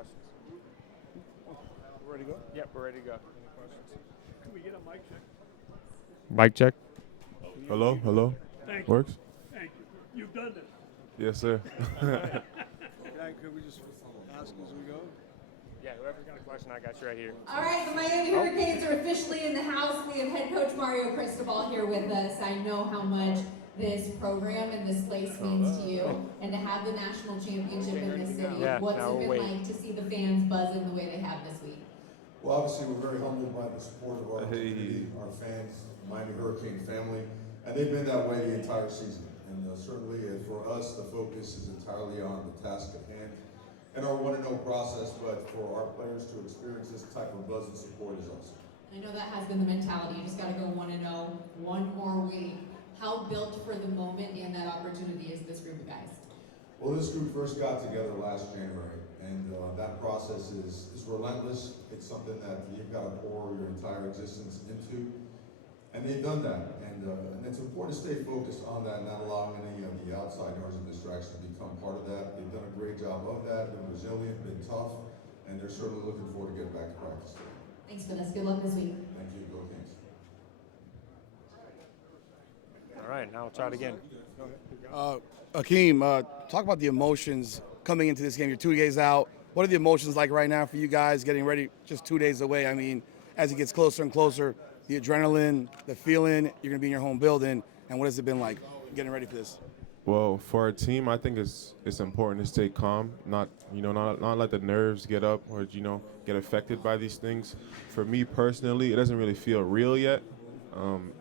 questions? We're ready to go? Yep, we're ready to go. Any questions? Can we get a mic check? Mic check. Hello? Thank you. Works? Thank you. You've done this. Yes, sir. Could we just ask as we go? Yeah, whoever's got a question, I got you right here. All right, the Miami Hurricanes are officially in the house. We have head coach Mario Cristobal here with us. I know how much this program and this place means to you, and to have the national championship in this city. Yeah, What's now it we'll been wait. like to see the fans buzzing the way they have this week? Well, obviously, we're very humbled by the support of our community, our fans, Miami Hurricane family, and they've been that way the entire season. And certainly, for us, the focus is entirely on the task at hand and our 1-0 process, but for our players to experience this type of buzz and support is awesome. I know that has been the mentality. You just got to go 1-0, one more week. How built for the moment and that opportunity is this group of guys? Well, this group first got together last January, and that process is relentless. It's something that you've got to pour your entire existence into, and they've done that. And it's important to stay focused on that, not allowing any of the outside noise and distractions to become part of that. They've done a great job of that, been resilient, been tough, and they're certainly looking forward to getting back to practice. Thanks for this. Good luck this week. Thank you. Go Kings. All right, now we'll try it again. Akheem, talk about the emotions coming into this game. You're 2 days out. What are the emotions like right now for you guys getting ready just 2 days away? I mean, as it gets closer and closer, the adrenaline, the feeling, you're going to be in your home building, and what has it been like getting ready for this? Well, for our team, I think it's important to stay calm, not let the nerves get up or get affected by these things. For me personally, it doesn't really feel real yet.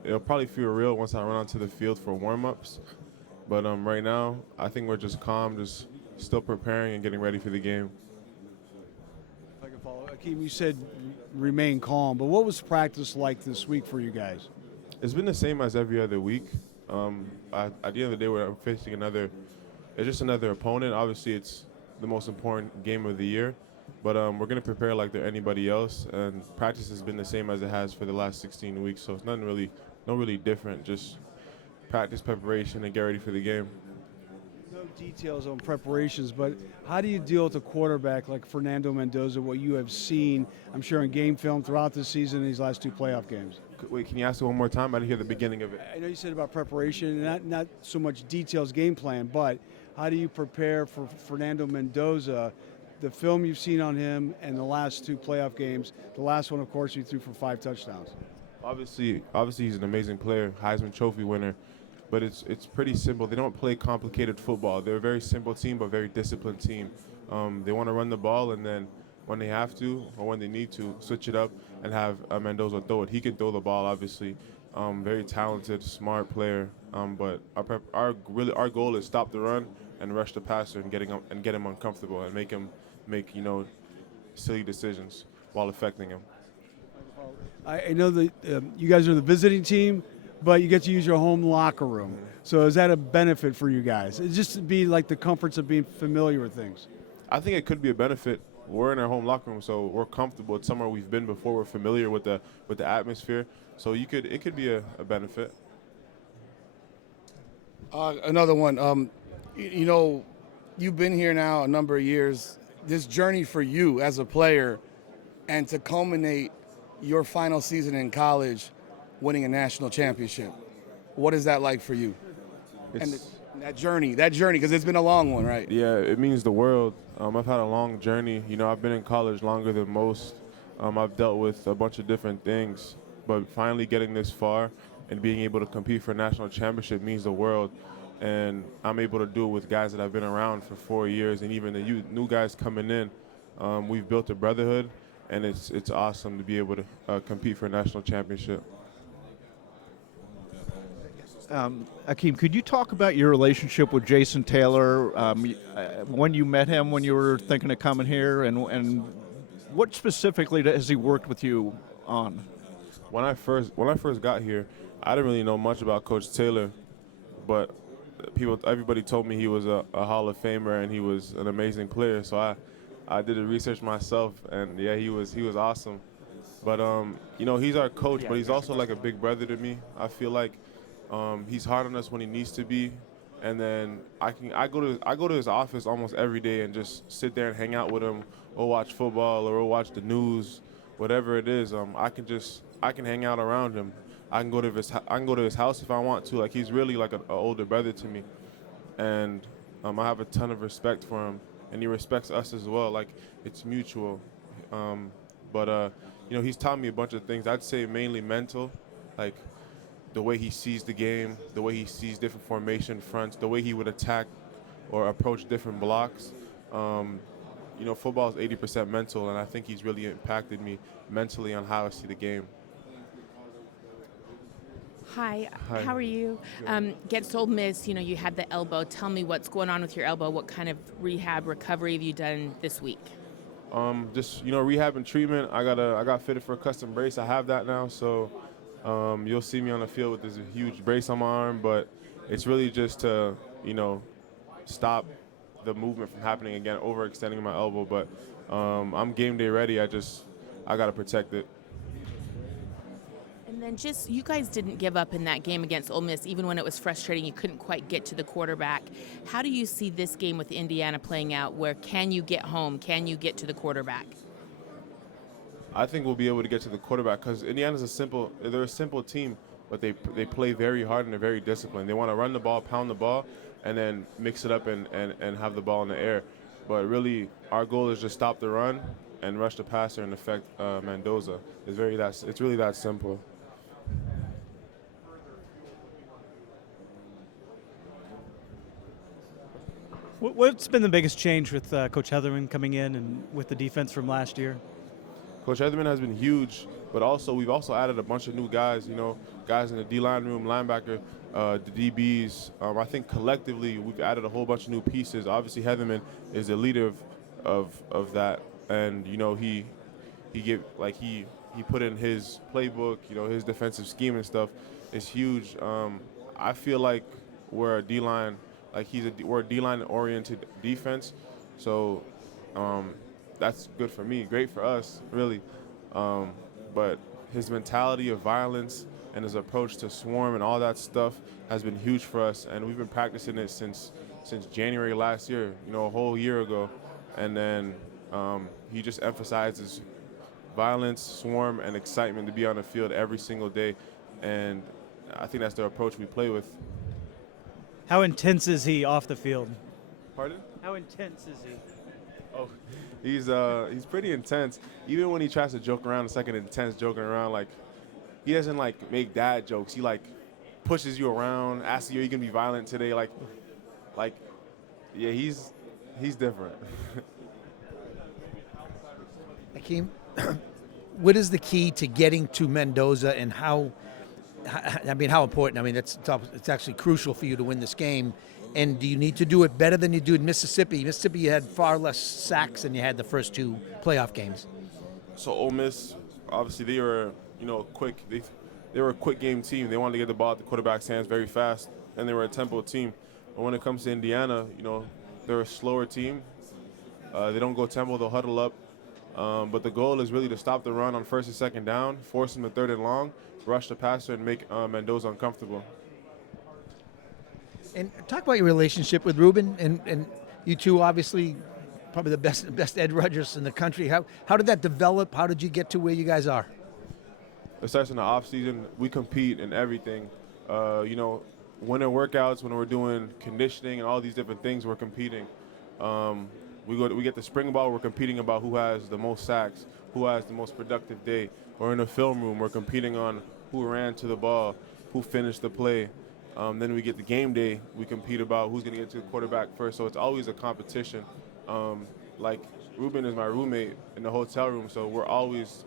It'll probably feel real once I run onto the field for warm-ups. But right now, I think we're just calm, just still preparing and getting ready for the game. If I can follow. Akheem, you said remain calm, but what was practice like this week for you guys? It's been the same as every other week. At the end of the day, we're facing it's just another opponent. Obviously, it's the most important game of the year, but we're going to prepare like they're anybody else, and practice has been the same as it has for the last 16 weeks, so it's no really different, just practice, preparation, and get ready for the game. No details on preparations, but how do you deal with a quarterback like Fernando Mendoza, what you have seen, I'm sure, in game film throughout the season in these last 2 playoff games? Wait, can you ask it one more time? I didn't hear the beginning of it. I know you said about preparation, and not so much details game plan, but how do you prepare for Fernando Mendoza, the film you've seen on him and the last 2 playoff games? The last one, of course, he threw for 5 touchdowns. Obviously, he's an amazing player, Heisman Trophy winner, but it's pretty simple. They don't play complicated football. They're a very simple team, but very disciplined team. They want to run the ball, and then when they have to or when they need to, switch it up and have Mendoza throw it. He can throw the ball, obviously. Very talented, smart player. But our goal is stop the run and rush the passer and get him uncomfortable and make him make silly decisions while affecting him. I know that you guys are the visiting team, but you get to use your home locker room. So is that a benefit for you guys? It's just to be like the comforts of being familiar with things. I think it could be a benefit. We're in our home locker room, so we're comfortable. It's somewhere we've been before. We're familiar with the atmosphere, so it could be a benefit. Another one. You've been here now a number of years. This journey for you as a player, and to culminate your final season in college, winning a national championship. What is that like for you? And that journey, because it's been a long one, right? Yeah, it means the world. I've had a long journey. I've been in college longer than most. I've dealt with a bunch of different things, but finally getting this far and being able to compete for a national championship means the world. And I'm able to do it with guys that I've been around for 4 years, and even the new guys coming in. We've built a brotherhood, and it's awesome to be able to compete for a national championship. Akheem, could you talk about your relationship with Jason Taylor, when you met him, when you were thinking of coming here, and what specifically has he worked with you on? When I first got here, I didn't really know much about Coach Taylor, but everybody told me he was a Hall of Famer and he was an amazing player. So I did the research myself, and yeah, he was awesome. But he's our coach, but he's also like a big brother to me. I feel like he's hard on us when he needs to be, and then I go to his office almost every day and just sit there and hang out with him, or watch football, or watch the news, whatever it is. I can hang out around him. I can go to his house if I want to. Like, he's really like an older brother to me, and I have a ton of respect for him, and he respects us as well. Like, it's mutual. But he's taught me a bunch of things. I'd say mainly mental, like the way he sees the game, the way he sees different formation fronts, the way he would attack or approach different blocks. Football is 80% mental, and I think he's really impacted me mentally on how I see the game. Hi, Hi. how are you? Against Ole Miss, you had the elbow. Tell me what's going on with your elbow. What kind of rehab recovery have you done this week? Just rehab and treatment. I got fitted for a custom brace. I have that now, so you'll see me on the field with this huge brace on my arm. But it's really just to stop the movement from happening again, overextending my elbow. But I'm game day ready. I got to protect it. And then you guys didn't give up in that game against Ole Miss, even when it was frustrating. You couldn't quite get to the quarterback. How do you see this game with Indiana playing out? Where can you get home? Can you get to the quarterback? I think we'll be able to get to the quarterback because Indiana's they're a simple team, but they play very hard and they're very disciplined. They want to run the ball, pound the ball, and then mix it up and have the ball in the air. But really, our goal is just stop the run and rush the passer and affect Mendoza. It's really that simple. What's been the biggest change with Coach Heatherman coming in and with the defense from last year? Coach Heatherman has been huge, but we've also added a bunch of new guys, guys in the D-line room, linebacker, the DBs. I think collectively we've added a whole bunch of new pieces. Obviously Heatherman is the leader of that, and he put in his playbook, his defensive scheme and stuff is huge. I feel like we're a D-line. We're a D-line oriented defense, so that's good for me, great for us, really. But his mentality of violence and his approach to swarm and all that stuff has been huge for us, and we've been practicing it since January last year, a whole year ago. And then he just emphasizes violence, swarm, and excitement to be on the field every single day, and I think that's the approach we play with. How intense is he off the field? Pardon? How intense is he? Oh, he's pretty intense. Even when he tries to joke around, intense joking around, like he doesn't make dad jokes. He pushes you around, asks you, "Are you gonna be violent today?" Yeah, he's different. Hakeem, what is the key to getting to Mendoza, and how important? It's actually crucial for you to win this game. And do you need to do it better than you do in Mississippi? Mississippi, you had far less sacks than you had the first two playoff games. So Ole Miss, obviously they were, quick. They were a quick game team. They wanted to get the ball at the quarterback's hands very fast, and they were a tempo team. But when it comes to Indiana, they're a slower team. They don't go tempo, they'll huddle up. But the goal is really to stop the run on first and second down, force them to third and long, rush the passer, and make Mendoza uncomfortable. And talk about your relationship with Ruben, and you two obviously probably the best edge rushers in the country. How did that develop? How did you get to where you guys are? It starts in the off season. We compete in everything. Winter workouts, when we're doing conditioning and all these different things, we're competing. We get the spring ball, we're competing about who has the most sacks, who has the most productive day. Or in the film room, we're competing on who ran to the ball, who finished the play. Then we get the game day, we compete about who's going to get to the quarterback first. So it's always a competition. Ruben is my roommate in the hotel room, so we're always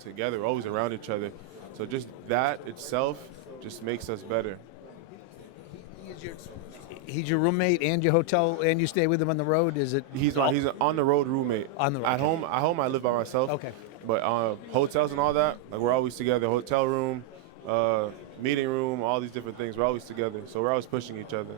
together, we're always around each other. So just that itself just makes us better. He's your roommate and your hotel, and you stay with him on the road? Is it? He's an on the road roommate. On the road. At home I live by myself. Okay. But hotels and all that, we're always together. Hotel room, meeting room, all these different things. We're always together, so we're always pushing each other.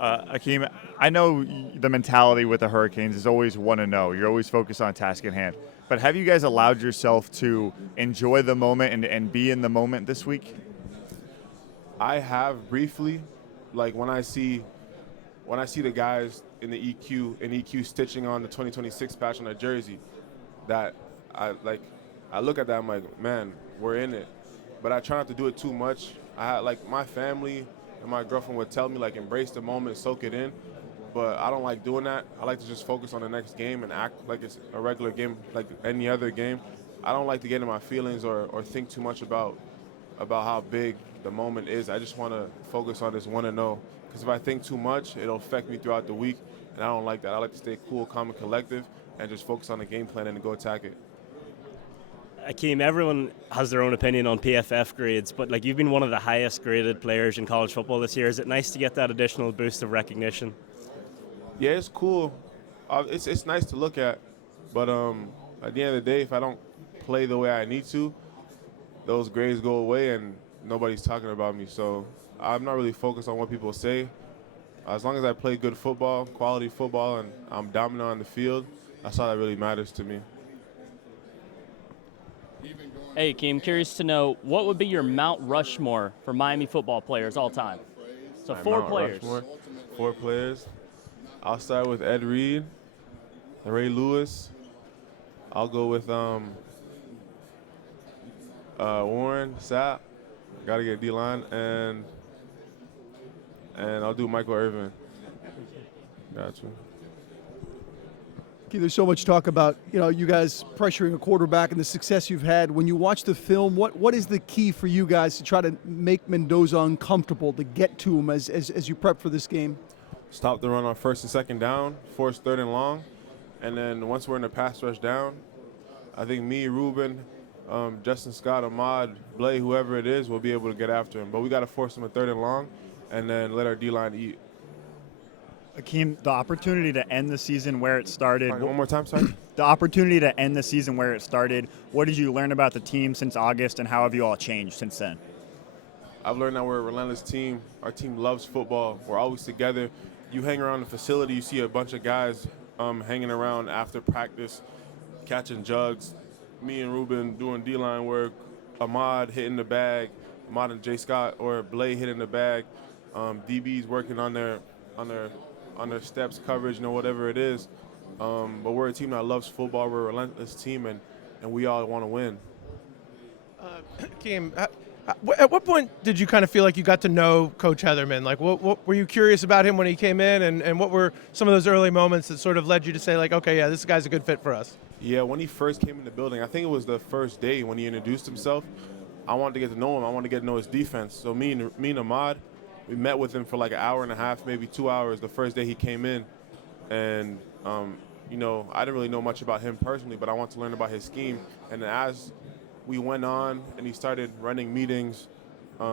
Akheem, I know the mentality with the Hurricanes is always 1-0. You're always focused on task at hand. But have you guys allowed yourself to enjoy the moment and be in the moment this week? I have briefly, like when I see the guys in the EQ stitching on the 2026 patch on their jersey, that I look at that, I'm like, man, we're in it. But I try not to do it too much. I had, like, my family and my girlfriend would tell me, like, embrace the moment, soak it in. But I don't like doing that. I like to just focus on the next game and act like it's a regular game, like any other game. I don't like to get in my feelings or think too much about how big the moment is. I just want to focus on this 1-0. Because if I think too much, it'll affect me throughout the week, and I don't like that. I like to stay cool, calm, and collective, and just focus on the game plan and go attack it. Hakeem, everyone has their own opinion on PFF grades, but like you've been one of the highest graded players in college football this year. Is it nice to get that additional boost of recognition? Yeah, it's cool. It's nice to look at, but at the end of the day, if I don't play the way I need to, those grades go away and nobody's talking about me. So I'm not really focused on what people say. As long as I play good football, quality football, and I'm dominant on the field, that's all that really matters to me. Hey, Hakeem, curious to know, what would be your Mount Rushmore for Miami football players all time? So My four Mount players. Rushmore, 4 players. I'll start with Ed Reed, Ray Lewis. I'll go with Warren Sapp. Got to get D-line, and I'll do Michael Irvin. Gotcha. Okay, there's so much talk about, you guys pressuring a quarterback and the success you've had. When you watch the film, what is the key for you guys to try to make Mendoza uncomfortable, to get to him as you prep for this game? Stop the run on 1st and 2nd down, force 3rd and long, and then once we're in the pass rush down, I think me, Ruben, Justin Scott, Ahmad, Blay, whoever it is, will be able to get after him. But we got to force him a 3rd and long, and then let our D-line eat. Hakeem, the opportunity to end the season where it started. One more time, sorry. The opportunity to end the season where it started. What did you learn about the team since August, and how have you all changed since then? I've learned that we're a relentless team. Our team loves football. We're always together. You hang around the facility, you see a bunch of guys hanging around after practice, catching jugs. Me and Ruben doing D-line work. Ahmad hitting the bag. Ahmad and Jay Scott or Blay hitting the bag. DBs working on their steps, coverage, whatever it is. But we're a team that loves football. We're a relentless team, and we all want to win. Hakeem, at what point did you kind of feel like you got to know Coach Heatherman? Like, what were you curious about him when he came in, and what were some of those early moments that sort of led you to say, like, okay, yeah, this guy's a good fit for us? Yeah, when he first came in the building, I think it was the first day when he introduced himself, I wanted to get to know him. I wanted to get to know his defense. So me and Ahmad, we met with him for like an hour and a half, maybe 2 hours the first day he came in. And, I didn't really know much about him personally, but I wanted to learn about his scheme. And as we went on and he started running meetings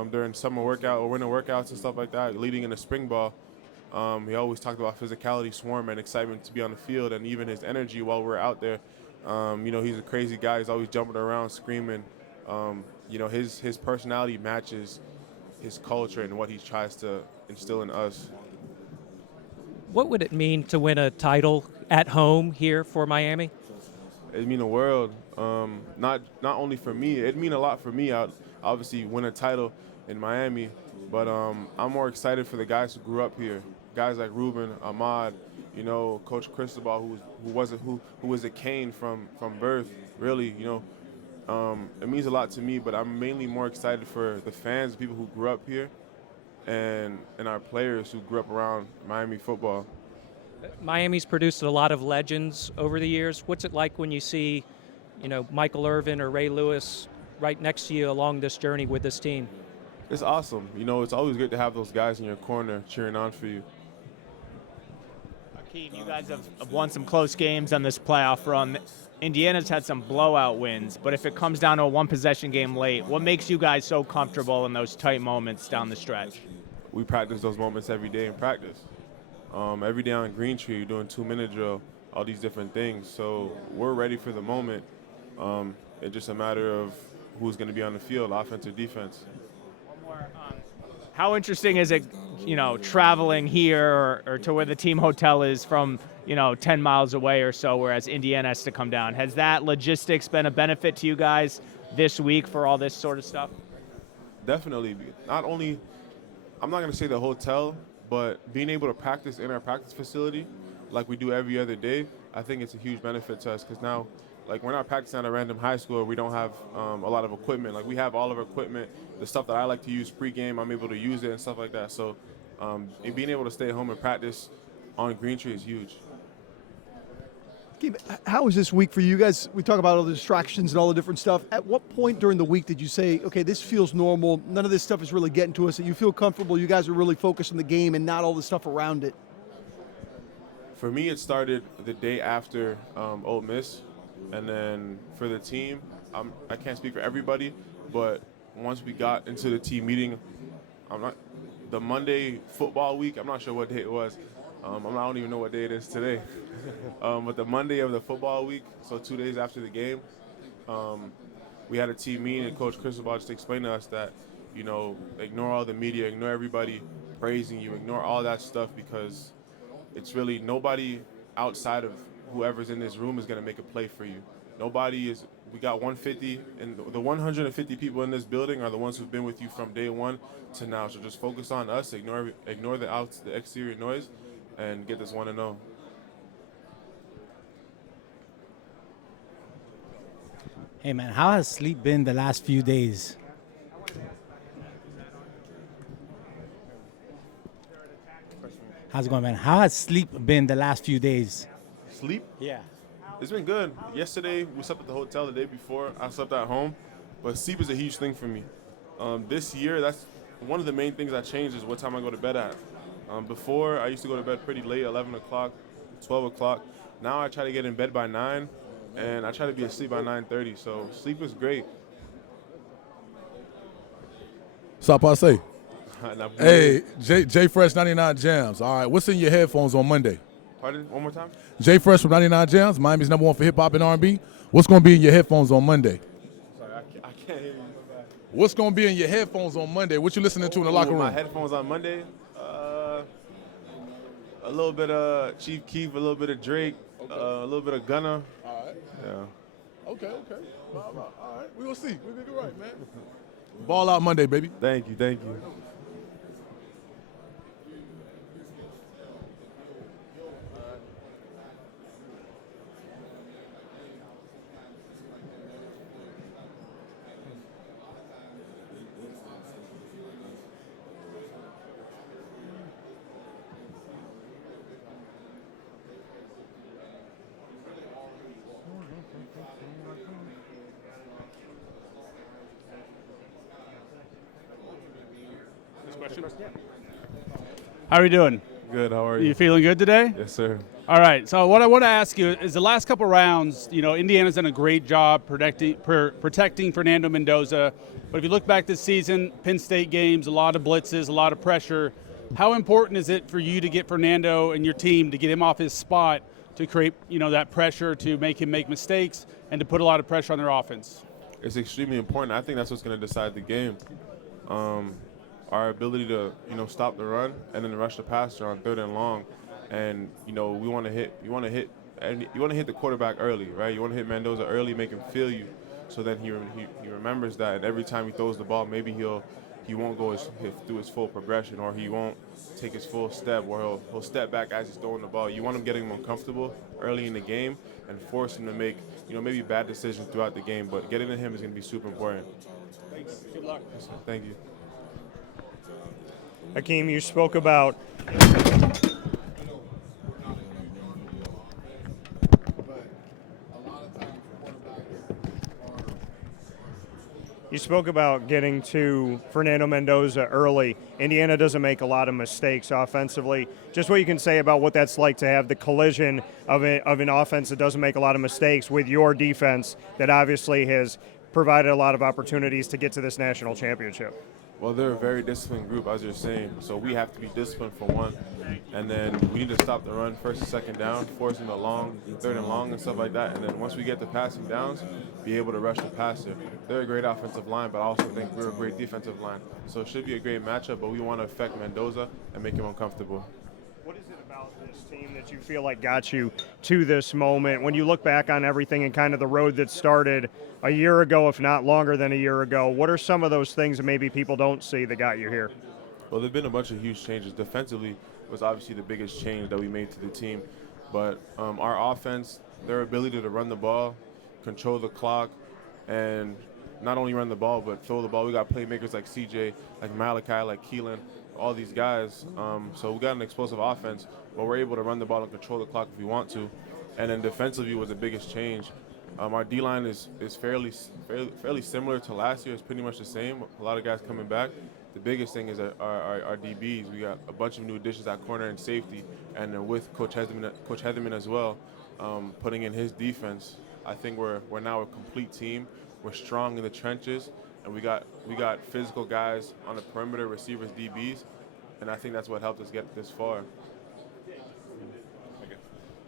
during summer workout or winter workouts and stuff like that, leading in the spring ball, he always talked about physicality, swarm, and excitement to be on the field, and even his energy while we're out there. He's a crazy guy. He's always jumping around, screaming. His personality matches his culture and what he tries to instill in us. What would it mean to win a title at home here for Miami? It'd mean the world. Not only for me. It'd mean a lot for me. I'd obviously win a title in Miami, but I'm more excited for the guys who grew up here. Guys like Ruben, Ahmad, Coach Cristobal, who was a Cane from birth. Really, it means a lot to me. But I'm mainly more excited for the fans, the people who grew up here, and our players who grew up around Miami football. Miami's produced a lot of legends over the years. What's it like when you see, Michael Irvin or Ray Lewis right next to you along this journey with this team? It's awesome. It's always good to have those guys in your corner cheering on for you. Hakeem, you guys have won some close games on this playoff run. Indiana's had some blowout wins, but if it comes down to a one-possession game late, what makes you guys so comfortable in those tight moments down the stretch? We practice those moments every day in practice. Every day on Green Tree, you're doing 2-minute drill, all these different things. So we're ready for the moment. It's just a matter of who's going to be on the field, offense or defense. One more. How interesting is it, traveling here or to where the team hotel is from, 10 miles away or so, whereas Indiana has to come down? Has that logistics been a benefit to you guys this week for all this sort of stuff? Definitely. Not only, I'm not going to say the hotel, but being able to practice in our practice facility like we do every other day, I think it's a huge benefit to us because now, like, we're not practicing at a random high school where we don't have a lot of equipment. Like, we have all of our equipment, the stuff that I like to use pregame, I'm able to use it and stuff like that. So and being able to stay home and practice on Green Tree is huge. How was this week for you guys? We talk about all the distractions and all the different stuff. At what point during the week did you say, okay, this feels normal, none of this stuff is really getting to us, that you feel comfortable, you guys are really focused on the game and not all the stuff around it? For me, it started the day after Ole Miss. And then for the team, I can't speak for everybody, but once we got into the team meeting, the Monday football week, I'm not sure what day it was. I don't even know what day it is today. But the Monday of the football week, so 2 days after the game, we had a team meeting, and Coach Cristobal just explained to us that, ignore all the media, ignore everybody praising you, ignore all that stuff, because it's really nobody outside of whoever's in this room is going to make a play for you. We got 150, and the 150 people in this building are the ones who've been with you from day one to now. So just focus on us, ignore the exterior noise, and get this 1-0. Hey man, how has sleep been the last few days? How's it going, man? How has sleep been the last few days? Sleep? Yeah. It's been good. Yesterday, we slept at the hotel. The day before, I slept at home. But sleep is a huge thing for me. This year, that's one of the main things that changed is what time I go to bed at. Before, I used to go to bed pretty late, 11 o'clock, 12 o'clock. Now I try to get in bed by 9, and I try to be asleep by 9:30. So sleep is great. Stop, I say. Hey, J Fresh 99 Jams. All right, what's in your headphones on Monday? Pardon? One more time? J Fresh from 99 Jams, Miami's #1 for hip hop and R&B. What's going to be in your headphones on Monday? Sorry, I can't hear you. What's going to be in your headphones on Monday? What you listening to in the locker room? My headphones on Monday? A little bit of Chief Keef, a little bit of Drake, a little bit of Gunna. All right. Yeah. Okay. All right. We will see. We're going to do right, man. Ball out Monday, baby. Thank you. How are you doing? Good, how are you? You feeling good today? Yes, sir. All right, so what I want to ask you is the last couple rounds, Indiana's done a great job protecting Fernando Mendoza. But if you look back this season, Penn State games, a lot of blitzes, a lot of pressure. How important is it for you to get Fernando and your team to get him off his spot to create, that pressure, to make him make mistakes, and to put a lot of pressure on their offense? It's extremely important. I think that's what's going to decide the game. Our ability to, stop the run and then rush the passer on 3rd and long. And, you want to hit the quarterback early, right? You want to hit Mendoza early, make him feel you, so then he remembers that. And every time he throws the ball, maybe he won't go through his full progression, or he won't take his full step, or he'll step back as he's throwing the ball. You want him getting him uncomfortable early in the game and force him to make, maybe bad decisions throughout the game. But getting to him is going to be super important. Thanks. Good luck. Thank you. Hakeem, you spoke about getting to Fernando Mendoza early. Indiana doesn't make a lot of mistakes offensively. Just what you can say about what that's like to have the collision of an offense that doesn't make a lot of mistakes with your defense that obviously has provided a lot of opportunities to get to this national championship. Well, they're a very disciplined group, as you're saying. So we have to be disciplined for one. And then we need to stop the run 1st and 2nd down, forcing the long, 3rd and long and stuff like that. And then once we get the passing downs, be able to rush the passer. They're a great offensive line, but I also think we're a great defensive line. So it should be a great matchup, but we want to affect Mendoza and make him uncomfortable. What is it about this team that you feel like got you to this moment? When you look back on everything and kind of the road that started a year ago, if not longer than a year ago, what are some of those things that maybe people don't see that got you here? Well, there've been a bunch of huge changes. Defensively was obviously the biggest change that we made to the team. But our offense, their ability to run the ball, control the clock, and not only run the ball, but throw the ball. We got playmakers like CJ, like Malachi, like Keelan, all these guys. So we got an explosive offense, but we're able to run the ball and control the clock if we want to. And then defensively was the biggest change. Our D-line is fairly similar to last year. It's pretty much the same. A lot of guys coming back. The biggest thing is our DBs. We got a bunch of new additions at corner and safety, and then with Coach Heatherman as well, putting in his defense. I think we're now a complete team. We're strong in the trenches, and we got physical guys on the perimeter, receivers, DBs, and I think that's what helped us get this far.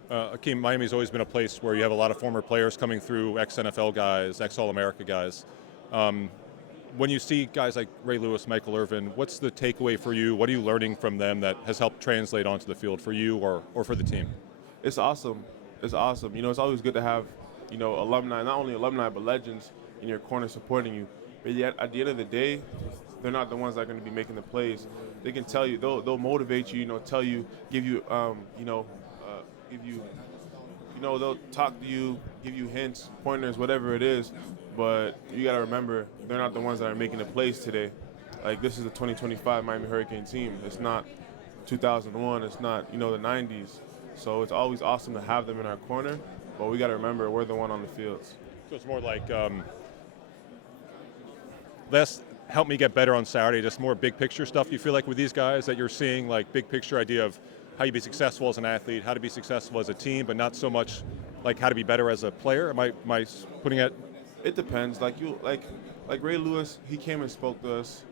Akheem, Miami's always been a place where you have a lot of former players coming through, ex-NFL guys, ex-All-America guys. When you see guys like Ray Lewis, Michael Irvin, what's the takeaway for you? What are you learning from them that has helped translate onto the field for you or for the team? It's awesome. It's awesome. You know, it's always good to have, you know, alumni, not only alumni, but legends in your corner supporting you. But yet, at the end of the day, they're not the ones that are going to be making the plays. They can tell you, they'll motivate you, you know, tell you, give you, they'll talk to you, give you hints, pointers, whatever it is. But you got to remember, they're not the ones that are making the plays today. Like, this is the 2025 Miami Hurricane team. It's not 2001. It's not, the 90s. So it's always awesome to have them in our corner. But we got to remember, we're the one on the fields. So it's more like less help me get better on Saturday, just more big picture stuff you feel like with these guys that you're seeing, like big picture idea of how you be successful as an athlete, how to be successful as a team, but not so much like how to be better as a player? Am I putting it? It depends. Like Ray Lewis, he came and spoke to us.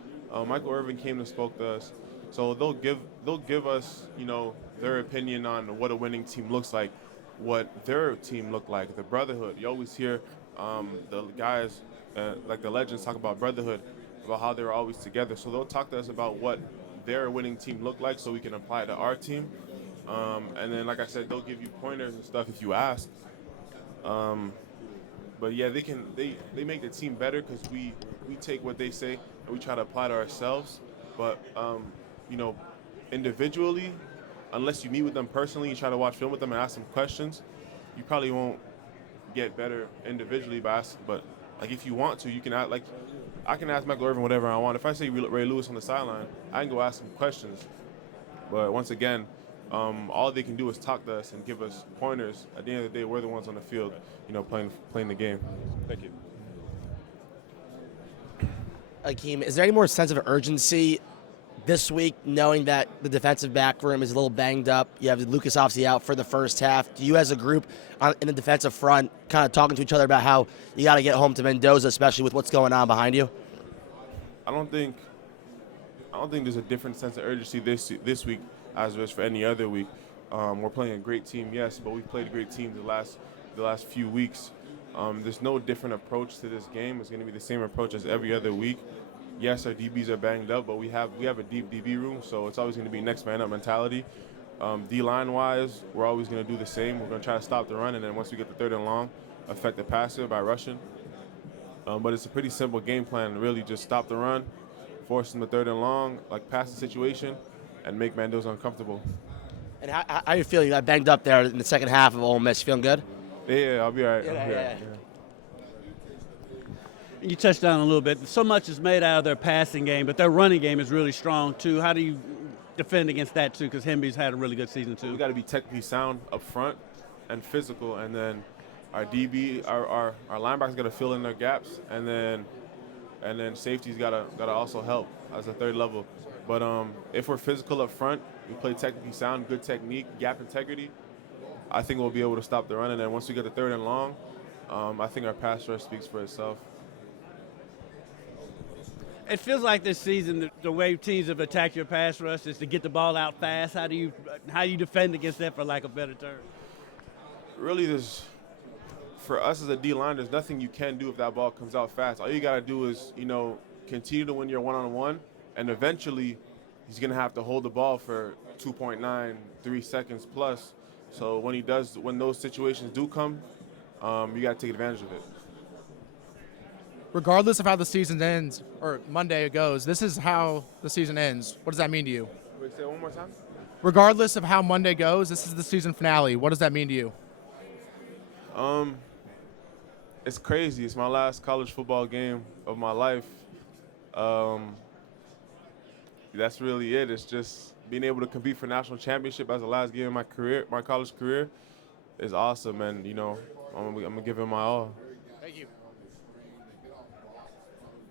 Michael Irvin came and spoke to us. So they'll give us, their opinion on what a winning team looks like, what their team looked like, the brotherhood. You always hear the guys, like the legends, talk about brotherhood, about how they were always together. So they'll talk to us about what their winning team looked like so we can apply it to our team. And then, like I said, they'll give you pointers and stuff if you ask. But yeah, they make the team better because we take what they say and we try to apply to ourselves. But individually, unless you meet with them personally, you try to watch film with them and ask them questions, you probably won't get better individually by asking. But like if you want to, you can ask. Like I can ask Michael Irvin whatever I want. If I see Ray Lewis on the sideline, I can go ask him questions. But once again, all they can do is talk to us and give us pointers. At the end of the day, we're the ones on the field, playing the game. Thank you. Akheem, is there any more sense of urgency this week, knowing that the defensive back room is a little banged up? You have Lucas obviously out for the first half. Do you as a group in the defensive front kind of talking to each other about how you got to get home to Mendoza, especially with what's going on behind you? I don't think there's a different sense of urgency this week as there is for any other week. We're playing a great team, yes, but we've played a great team the last few weeks. There's no different approach to this game. It's going to be the same approach as every other week. Yes, our DBs are banged up, but we have a deep DB room, so it's always going to be next man up mentality. D-line wise, we're always going to do the same. We're going to try to stop the run, and then once we get the third and long, affect the passer by rushing. But it's a pretty simple game plan. Really, just stop the run, force them to third and long, like pass the situation, and make Mendoza uncomfortable. And how you feel? You got banged up there in the second half of Ole Miss. Feeling good? Yeah, I'll be all right. Yeah. You touched on it a little bit. So much is made out of their passing game, but their running game is really strong, too. How do you defend against that, too? Because Hemby's had a really good season, too. We got to be technically sound up front and physical, and then our DB, our linebackers got to fill in their gaps, and then safety's got to also help as a third level. But if we're physical up front, we play technically sound, good technique, gap integrity, I think we'll be able to stop the run. And then once we get the third and long, I think our pass rush speaks for itself. It feels like this season the way teams have attacked your pass rush is to get the ball out fast. How do you defend against that, for lack of a better term? Really, for us as a D-line, there's nothing you can do if that ball comes out fast. All you got to do is, continue to win your one-on-one, and eventually he's going to have to hold the ball for 2.93 seconds plus. So when those situations do come, you got to take advantage of it. Regardless of how the season ends or Monday goes, this is how the season ends. What does that mean to you? Wait, say it one more time. Regardless of how Monday goes, this is the season finale. What does that mean to you? It's crazy. It's my last college football game of my life. That's really it. It's just being able to compete for national championship as the last game of my career, my college career, is awesome. And I'm gonna give it my all. Thank you.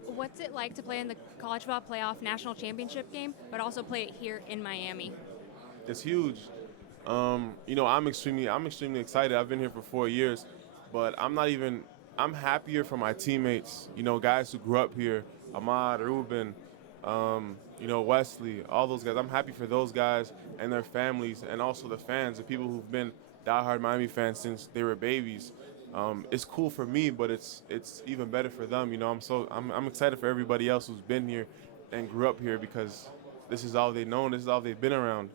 What's it like to play in the college football playoff national championship game, but also play it here in Miami? It's huge. I'm extremely excited. I've been here for 4 years, but I'm happier for my teammates. Guys who grew up here, Ahmad, Ruben, Wesley, all those guys. I'm happy for those guys and their families, and also the fans, the people who've been diehard Miami fans since they were babies. It's cool for me, but it's even better for them. I'm excited for everybody else who's been here and grew up here, because this is all they've known. This is all they've been around.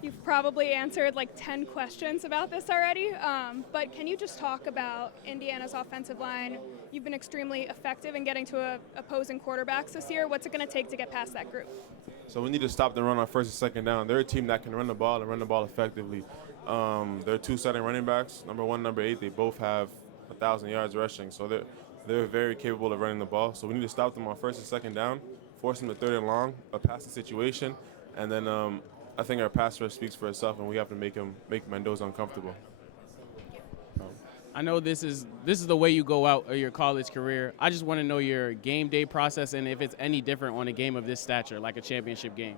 You've probably answered like 10 questions about this already, but can you just talk about Indiana's offensive line? You've been extremely effective in getting to opposing quarterbacks this year. What's it going to take to get past that group? So we need to stop the run on first and second down. They're a team that can run the ball and run the ball effectively. They're two starting running backs, number 1, number 8. They both have 1,000 yards rushing, so they're very capable of running the ball. So we need to stop them on first and second down, force them to third and long, a passing situation, and then I think our pass rush speaks for itself, and we have to make Mendoza uncomfortable. I know this is the way you go out of your college career. I just want to know your game day process and if it's any different on a game of this stature, like a championship game.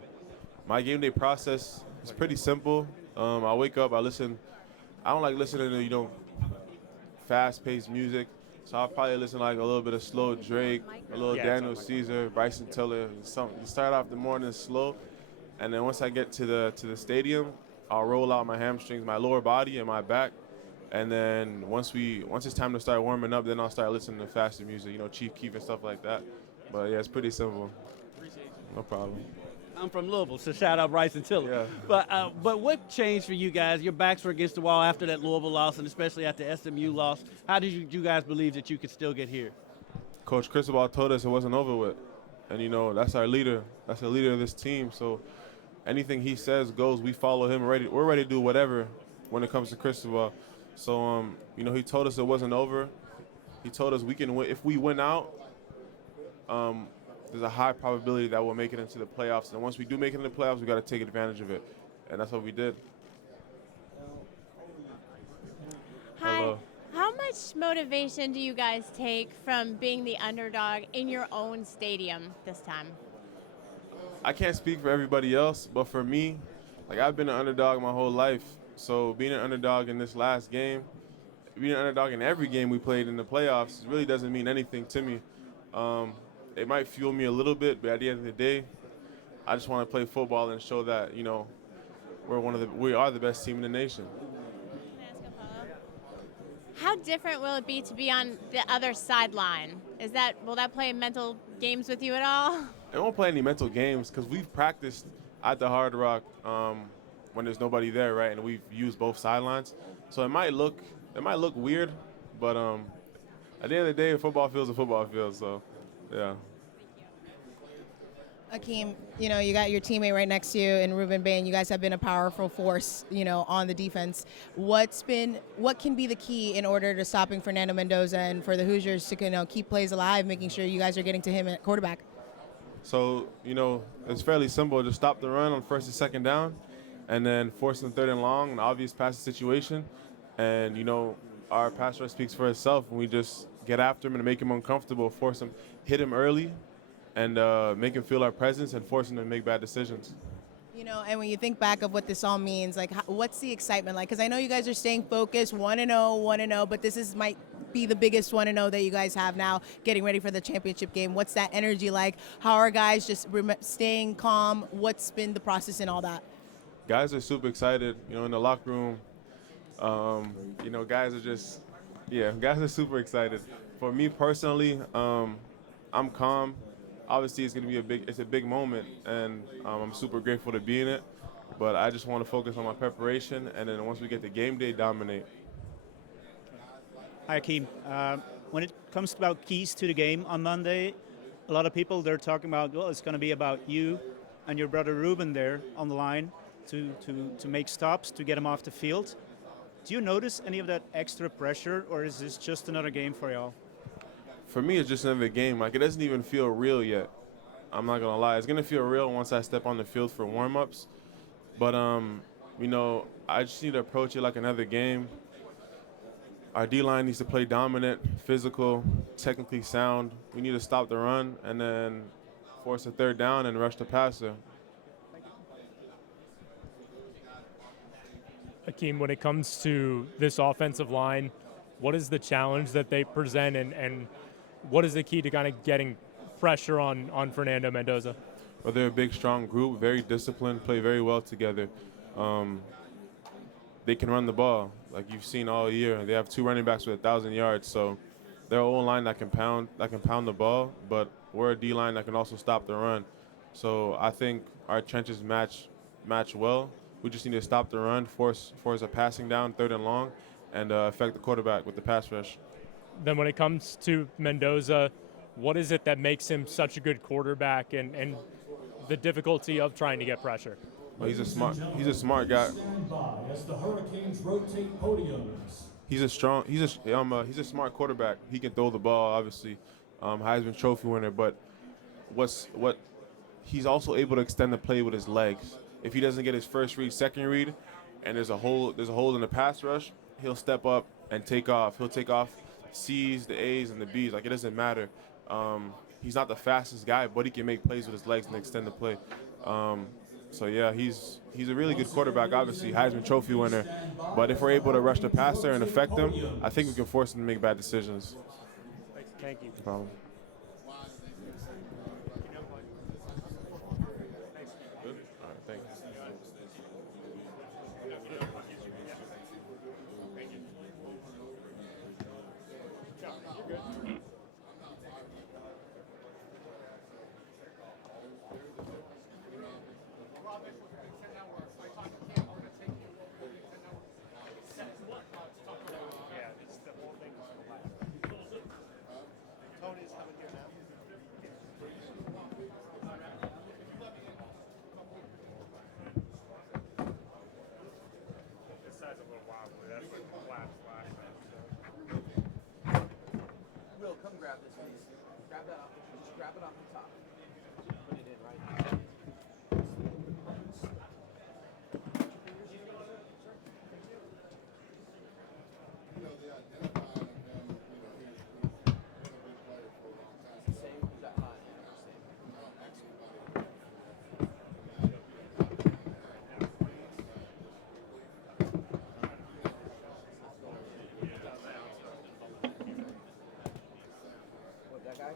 My game day process is pretty simple. I wake up, I listen. I don't like listening to fast-paced music, so I'll probably listen to like a little bit of slow Drake, a little Daniel Caesar, Bryson Tiller. Something. Start off the morning slow, and then once I get to the stadium, I'll roll out my hamstrings, my lower body, and my back. And then once it's time to start warming up, then I'll start listening to faster music, Chief Keef and stuff like that. But yeah, it's pretty simple. No problem. I'm from Louisville, so shout out Bryson Tiller. Yeah. But what changed for you guys? Your backs were against the wall after that Louisville loss, and especially after SMU loss. How did you guys believe that you could still get here? Coach Cristobal told us it wasn't over with, and that's our leader. That's the leader of this team. So anything he says goes. We follow him. We're ready to do whatever when it comes to Cristobal. So he told us it wasn't over. He told us we can win. If we win out, there's a high probability that we'll make it into the playoffs. And once we do make it into the playoffs, we got to take advantage of it. And that's what we did. Hi. Hello. How much motivation do you guys take from being the underdog in your own stadium this time? I can't speak for everybody else, but for me, I've been an underdog my whole life. So being an underdog in this last game, being an underdog in every game we played in the playoffs really doesn't mean anything to me. It might fuel me a little bit, but at the end of the day, I just want to play football and show that we are the best team in the nation. Can I ask a follow-up? How different will it be to be on the other sideline? Will that play mental games with you at all? It won't play any mental games because we've practiced at the Hard Rock when there's nobody there, right? And we've used both sidelines, so it might look weird, but at the end of the day, a football field's a football field. So, yeah. Akheem, you got your teammate right next to you and Ruben Bain. You guys have been a powerful force, on the defense. What can be the key in order to stopping Fernando Mendoza and for the Hoosiers to keep plays alive, making sure you guys are getting to him at quarterback? So, it's fairly simple. Just stop the run on first and second down, and then force them third and long, an obvious passing situation. And, our pass rush speaks for itself, and we just get after him and make him uncomfortable, force him, hit him early, and make him feel our presence and force him to make bad decisions. And when you think back of what this all means, what's the excitement like? Because I know you guys are staying focused, 1-0, but this might be the biggest 1-0 that you guys have now, getting ready for the championship game. What's that energy like? How are guys just staying calm? What's been the process in all that? Guys are super excited, in the locker room. Guys are super excited. For me personally, I'm calm. obviously it's going to be it's a big moment, and I'm super grateful to be in it. But I just want to focus on my preparation, and then once we get to game day, dominate. Hi, Hakeem. When it comes about keys to the game on Monday, a lot of people, they're talking about, well, it's going to be about you and your brother Ruben there on the line to make stops, to get him off the field. Do you notice any of that extra pressure, or is this just another game for y'all? For me, it's just another game. Like, it doesn't even feel real yet. I'm not going to lie. It's going to feel real once I step on the field for warm-ups. But, you know, I just need to approach it like another game. Our D-line needs to play dominant, physical, technically sound. We need to stop the run and then force a third down and rush the passer. Hakeem, when it comes to this offensive line, what is the challenge that they present, and what is the key to kind of getting pressure on Fernando Mendoza? Well, they're a big, strong group, very disciplined, play very well together. They can run the ball, like you've seen all year. They have 2 running backs with 1,000 yards, so they're an O-line that can pound the ball, but we're a D-line that can also stop the run. So I think our trenches match well. We just need to stop the run, force a passing down, 3rd and long, and affect the quarterback with the pass rush. Then when it comes to Mendoza, what is it that makes him such a good quarterback, and the difficulty of trying to get pressure? Well, he's a smart guy. As the Hurricanes rotate podiums. He's a smart quarterback. He can throw the ball, obviously, Heisman Trophy winner. But he's also able to extend the play with his legs. If he doesn't get his first read, second read, and there's a hole in the pass rush, he'll step up and take off. He'll take off C's, the A's, and the B's. Like, it doesn't matter. He's not the fastest guy, but he can make plays with his legs and extend the play. So yeah, he's a really good quarterback, obviously, Heisman Trophy winner. But if we're able to rush the passer and affect him, I think we can force him to make bad decisions. Thank you. No problem. Good? All right, thanks. Will, come grab this, please. Grab that off. Just grab it off the top. Put it in right here. That guy?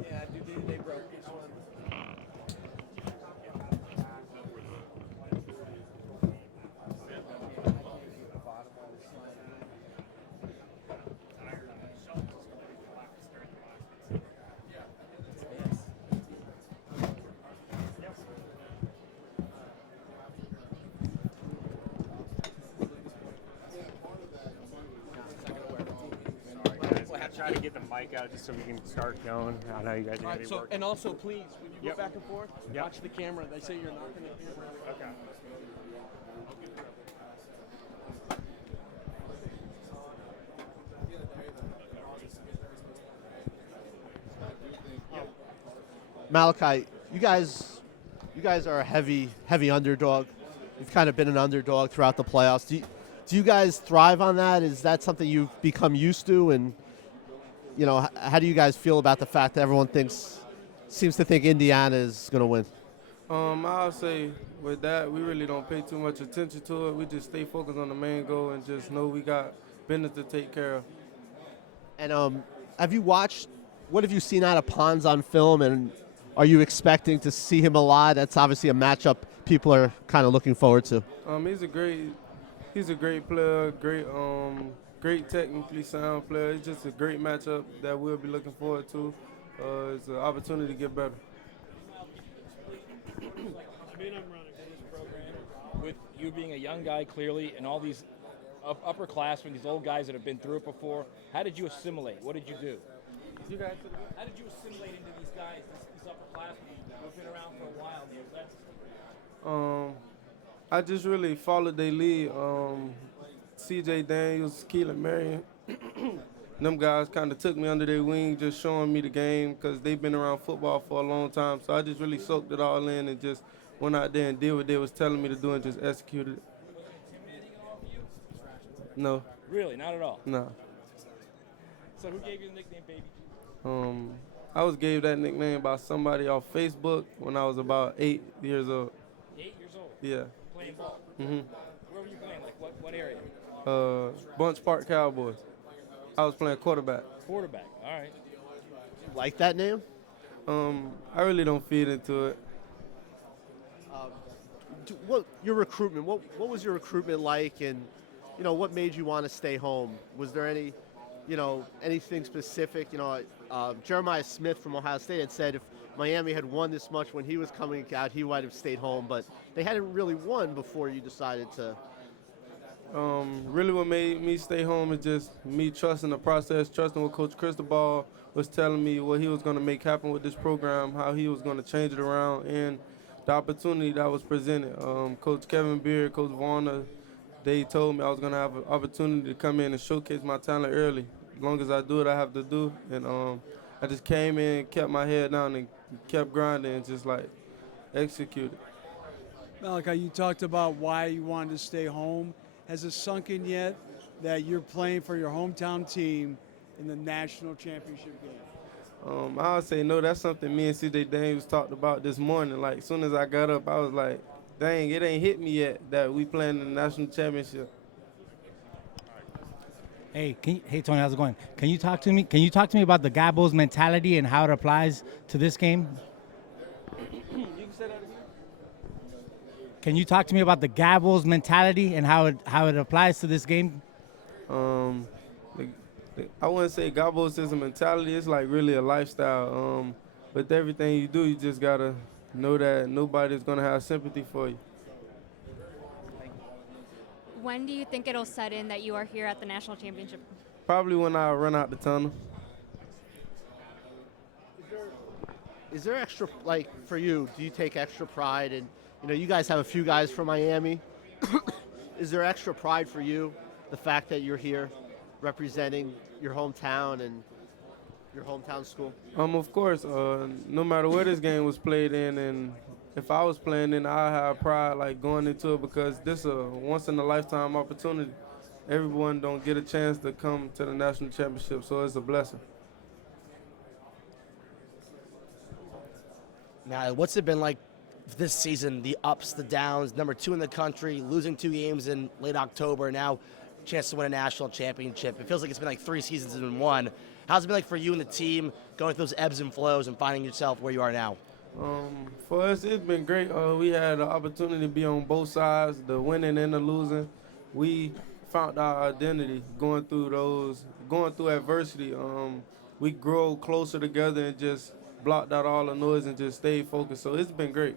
Yeah, dude, they broke this one. Try to get the mic out just so we can start going. I know you guys are All going to right, be so, working. and also, please, when you go Yep. back and forth, Yep. watch the camera. They say you're not going to hear. Okay. Malachi, you guys are a heavy underdog. You've kind of been an underdog throughout the playoffs. Do you guys thrive on that? Is that something you've become used to? And, you know, how do you guys feel about the fact that everyone thinks seems to think Indiana is going to win? I'll say with that, we really don't pay too much attention to it. We just stay focused on the main goal and just know we got business to take care of. And have you watched? What have you seen out of Pons on film? And are you expecting to see him a lot? That's obviously a matchup people are kind of looking forward to. He's a great player, great technically sound player. It's just a great matchup that we'll be looking forward to. It's an opportunity to get better. With you being a young guy, clearly, and all these upperclassmen, these old guys that have been through it before, how did you assimilate? What did you do? How did you assimilate into these guys, these upperclassmen who've been around for a while? I just really followed their lead. C.J. Daniels, Keelan Marion, them guys kind of took me under their wing, just showing me the game because they've been around football for a long time. So I just really soaked it all in and just went out there and did what they was telling me to do and just executed it. No. Really, not at all? No. So who gave you the nickname Baby? I was gave that nickname by somebody off Facebook when I was about 8 years old. 8 years old? Yeah. Playing ball? Mm-hmm. Where were you playing? Like what area? Bunch Park Cowboys. I was playing quarterback. Quarterback, all right. You like that name? I really don't feed into it. What your recruitment? What was your recruitment like, and what made you want to stay home? Was there any, anything specific? Jeremiah Smith from Ohio State had said if Miami had won this much when he was coming out, he might have stayed home, but they hadn't really won before you decided to. Really what made me stay home is just me trusting the process, trusting what Coach Cristobal was telling me, what he was going to make happen with this program, how he was going to change it around, and the opportunity that was presented. Coach Kevin Beard, Coach Varner, they told me I was going to have an opportunity to come in and showcase my talent early. As long as I do what I have to do. And I just came in, kept my head down, and kept grinding and just, executed. Malachi, you talked about why you wanted to stay home. Has it sunk in yet that you're playing for your hometown team in the national championship game? I'll say no. That's something me and C.J. Daniels talked about this morning. As soon as I got up, I was like, dang, it ain't hit me yet that we playing in the national championship. Hey, Tony, how's it going? Can you talk to me? Can you talk to me about the Gabos mentality and how it applies to this game? You can say that again. Can you talk to me about the Gabos mentality and how it applies to this game? I wouldn't say Gabos is a mentality. It's really a lifestyle. With everything you do, you just gotta know that nobody's gonna have sympathy for you. When do you think it'll set in that you are here at the national championship? Probably when I run out the tunnel. Is there extra, for you, do you take extra pride in, you guys have a few guys from Miami. Is there extra pride for you, the fact that you're here representing your hometown and your hometown school? Of course. No matter where this game was played in, and if I was playing in, I have pride going into it because this is a once-in-a-lifetime opportunity. Everyone don't get a chance to come to the national championship, so it's a blessing. Now, what's it been like this season, the ups, the downs, number 2 in the country, losing 2 games in late October, now chance to win a national championship. It feels like it's been 3 seasons in one. How's it been like for you and the team going through those ebbs and flows and finding yourself where you are now? For us, it's been great. We had the opportunity to be on both sides, the winning and the losing. We found our identity going through adversity. We grow closer together and just blocked out all the noise and just stayed focused. So it's been great.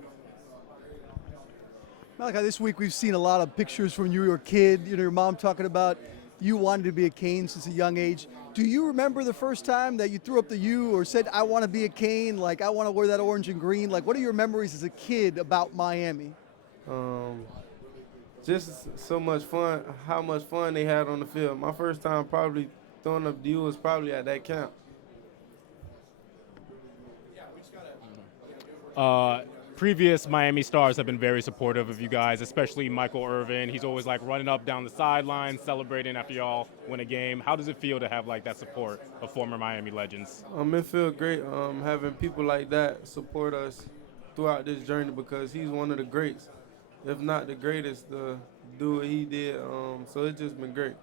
Malachi, this week we've seen a lot of pictures from you were a kid, your mom talking about you wanted to be a Cane since a young age. Do you remember the first time that you threw up the U or said, I want to be a Cane, I want to wear that orange and green? What are your memories as a kid about Miami? Just so much fun, how much fun they had on the field. My first time probably throwing up the U was probably at that camp. previous Miami Stars have been very supportive of you guys, especially Michael Irvin. He's always like running up down the sideline, celebrating after y'all win a game. How does it feel to have like that support of former Miami legends? It feels great having people like that support us throughout this journey because he's one of the greats, if not the greatest, to do what he did. So it's just been great.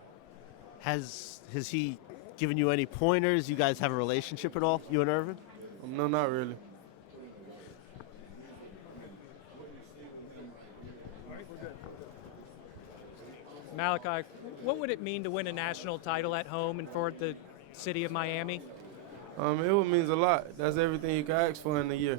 Has he given you any pointers? You guys have a relationship at all, you and Irvin? No, not really. Malachi, what would it mean to win a national title at home and for the city of Miami? It means a lot. That's everything you can ask for in a year.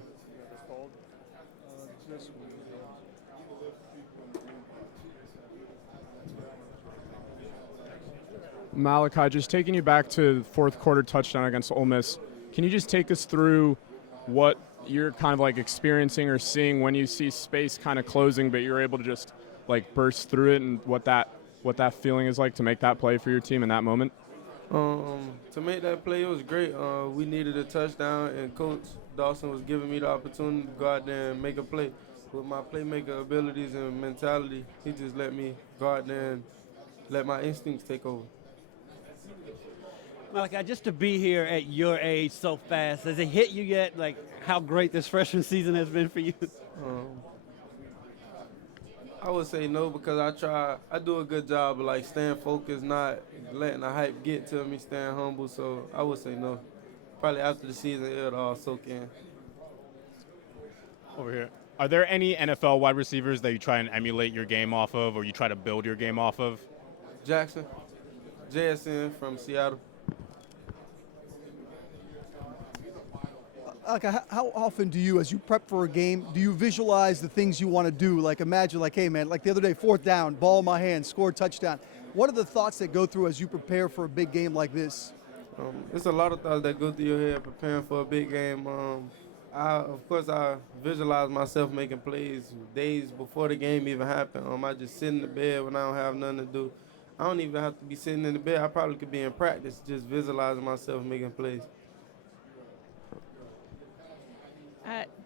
Malachi, just taking you back to the fourth quarter touchdown against Ole Miss, can you just take us through what you're kind of like experiencing or seeing when you see space kind of closing, but you're able to just like burst through it, and what that feeling is like to make that play for your team in that moment? To make that play, it was great. We needed a touchdown, and Coach Dawson was giving me the opportunity to go out there and make a play. With my playmaker abilities and mentality, he just let me go out there and let my instincts take over. Malachi, just to be here at your age so fast, has it hit you yet, like how great this freshman season has been for you? I would say no because I do a good job of like staying focused, not letting the hype get to me, staying humble. So I would say no. Probably after the season, it'll all soak in. Over here. Are there any NFL wide receivers that you try and emulate your game off of, or you try to build your game off of? Jackson, JSN from Seattle. How often do you, as you prep for a game, do you visualize the things you want to do? Like imagine, like, hey, man, like the other day, 4th down, ball in my hand, score a touchdown. What are the thoughts that go through as you prepare for a big game like this? There's a lot of thoughts that go through your head preparing for a big game. Of course, I visualize myself making plays days before the game even happened. I just sit in the bed when I don't have nothing to do. I don't even have to be sitting in the bed. I probably could be in practice just visualizing myself making plays.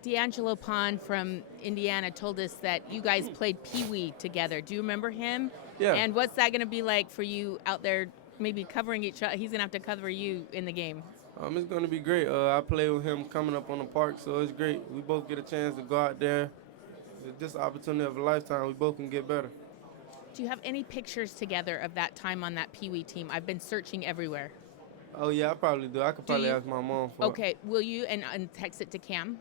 D'Angelo Pond from Indiana told us that you guys played Pee Wee together. Do you remember him? Yeah. And what's that going to be like for you out there, maybe covering each other? He's going to have to cover you in the game. It's going to be great. I play with him coming up on the park, so it's great. We both get a chance to go out there. It's just an opportunity of a lifetime. We both can get better. Do you have any pictures together of that time on that Pee Wee team? I've been searching everywhere. Oh, yeah, I probably do. I could probably ask my mom for it. Okay, will you? And text it to Cam?